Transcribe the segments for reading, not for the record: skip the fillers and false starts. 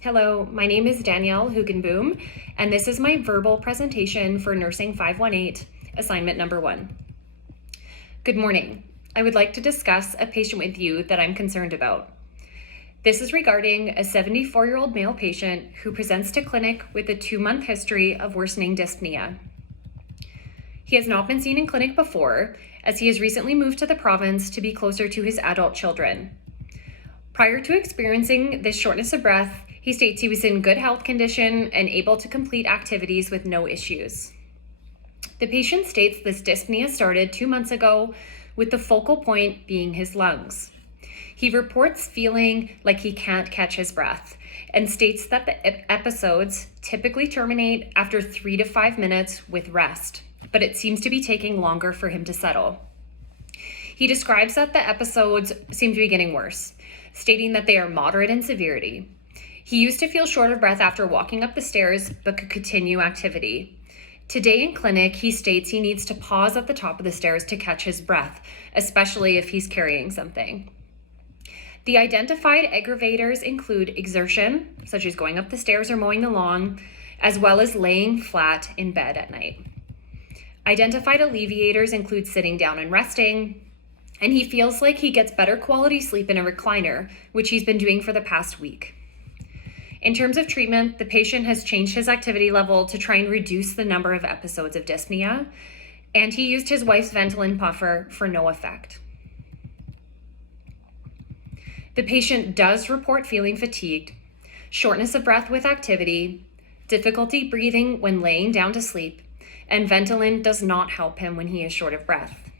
Hello, my name is Danielle Hoogenboom, and this is my verbal presentation for Nursing 518, assignment number 1. Good morning. I would like to discuss a patient with you that I'm concerned about. This is regarding a 74-year-old male patient who presents to clinic with a 2-month history of worsening dyspnea. He has not been seen in clinic before, as he has recently moved to the province to be closer to his adult children. Prior to experiencing this shortness of breath, he states he was in good health condition and able to complete activities with no issues. The patient states this dyspnea started 2 months ago, with the focal point being his lungs. He reports feeling like he can't catch his breath and states that the episodes typically terminate after 3 to 5 minutes with rest, but it seems to be taking longer for him to settle. He describes that the episodes seem to be getting worse, stating that they are moderate in severity. He used to feel short of breath after walking up the stairs, but could continue activity. Today in clinic, he states he needs to pause at the top of the stairs to catch his breath, especially if he's carrying something. The identified aggravators include exertion, such as going up the stairs or mowing the lawn, as well as laying flat in bed at night. Identified alleviators include sitting down and resting, and he feels like he gets better quality sleep in a recliner, which he's been doing for the past week. In terms of treatment, the patient has changed his activity level to try and reduce the number of episodes of dyspnea, and he used his wife's Ventolin puffer for no effect. The patient does report feeling fatigued, shortness of breath with activity, difficulty breathing when laying down to sleep, and Ventolin does not help him when he is short of breath.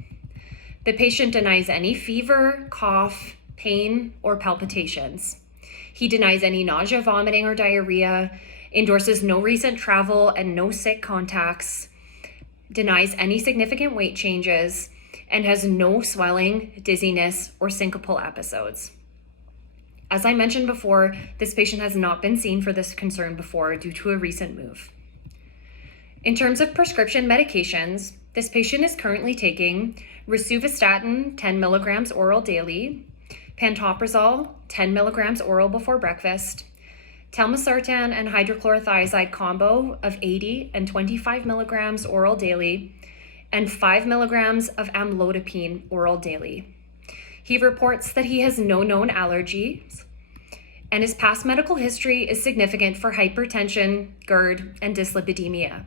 The patient denies any fever, cough, pain, or palpitations. He denies any nausea, vomiting, or diarrhea, endorses no recent travel and no sick contacts, denies any significant weight changes, and has no swelling, dizziness, or syncopal episodes. As I mentioned before, this patient has not been seen for this concern before due to a recent move. In terms of prescription medications, this patient is currently taking rosuvastatin 10 milligrams oral daily, pantoprazole 10 milligrams oral before breakfast, telmisartan and hydrochlorothiazide combo of 80 and 25 milligrams oral daily, and 5 milligrams of amlodipine oral daily. He reports that he has no known allergies, and his past medical history is significant for hypertension, GERD, and dyslipidemia.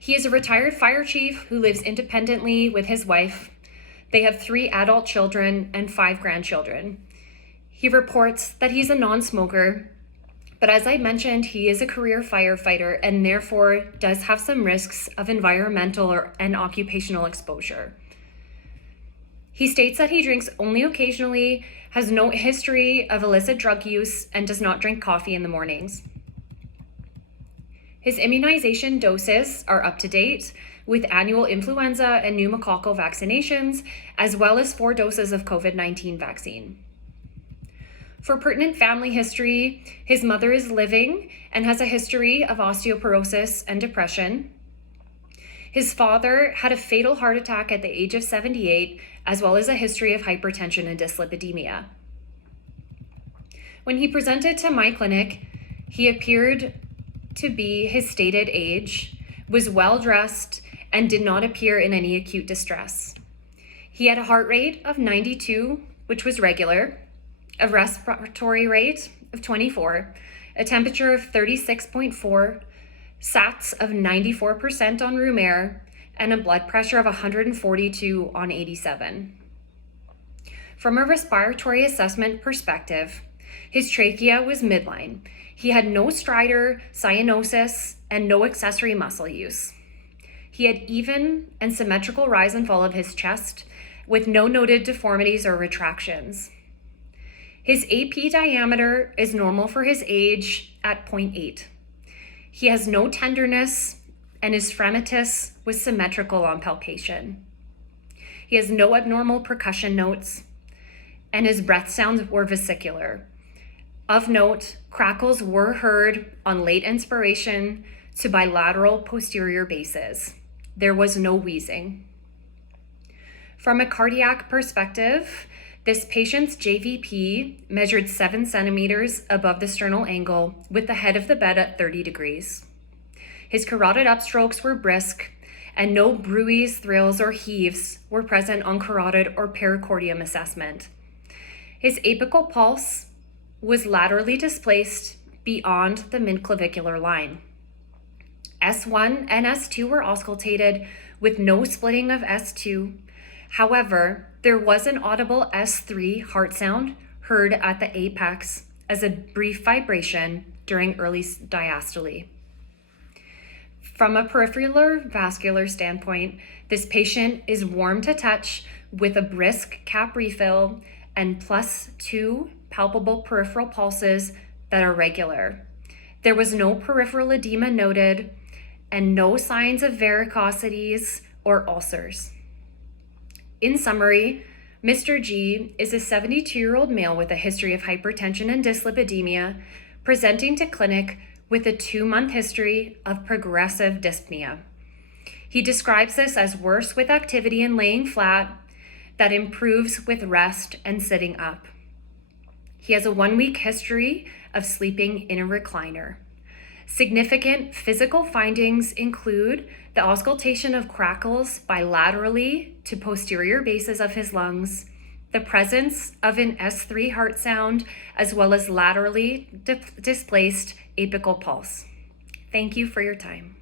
He is a retired fire chief who lives independently with his wife. They have 3 adult children and 5 grandchildren. He reports that he's a non-smoker, but as I mentioned, he is a career firefighter and therefore does have some risks of environmental and occupational exposure. He states that he drinks only occasionally, has no history of illicit drug use, and does not drink coffee in the mornings. His immunization doses are up to date, with annual influenza and pneumococcal vaccinations, as well as 4 doses of COVID-19 vaccine. For pertinent family history, his mother is living and has a history of osteoporosis and depression. His father had a fatal heart attack at the age of 78, as well as a history of hypertension and dyslipidemia. When he presented to my clinic, he appeared to be his stated age, was well dressed, and did not appear in any acute distress. He had a heart rate of 92, which was regular, a respiratory rate of 24, a temperature of 36.4, SATs of 94% on room air, and a blood pressure of 142 on 87. From a respiratory assessment perspective, his trachea was midline. He had no stridor, cyanosis, and no accessory muscle use. He had even and symmetrical rise and fall of his chest with no noted deformities or retractions. His AP diameter is normal for his age at 0.8. He has no tenderness, and his fremitus was symmetrical on palpation. He has no abnormal percussion notes, and his breath sounds were vesicular. Of note, crackles were heard on late inspiration to bilateral posterior bases. There was no wheezing. From a cardiac perspective, This patient's JVP measured 7 centimeters above the sternal angle with the head of the bed at 30 degrees. His carotid upstrokes were brisk, and no bruits, thrills, or heaves were present on carotid or pericardium assessment. His apical pulse was laterally displaced beyond the midclavicular line. S1 and S2 were auscultated with no splitting of S2. However, there was an audible S3 heart sound heard at the apex as a brief vibration during early diastole. From a peripheral vascular standpoint, this patient is warm to touch with a brisk cap refill and +2 palpable peripheral pulses that are regular. There was no peripheral edema noted and no signs of varicosities or ulcers. In summary, Mr. G is a 72-year-old male with a history of hypertension and dyslipidemia, presenting to clinic with a 2-month history of progressive dyspnea. He describes this as worse with activity and laying flat that improves with rest and sitting up. He has a 1-week history of sleeping in a recliner. Significant physical findings include the auscultation of crackles bilaterally to posterior bases of his lungs, the presence of an S3 heart sound, as well as laterally displaced apical pulse. Thank you for your time.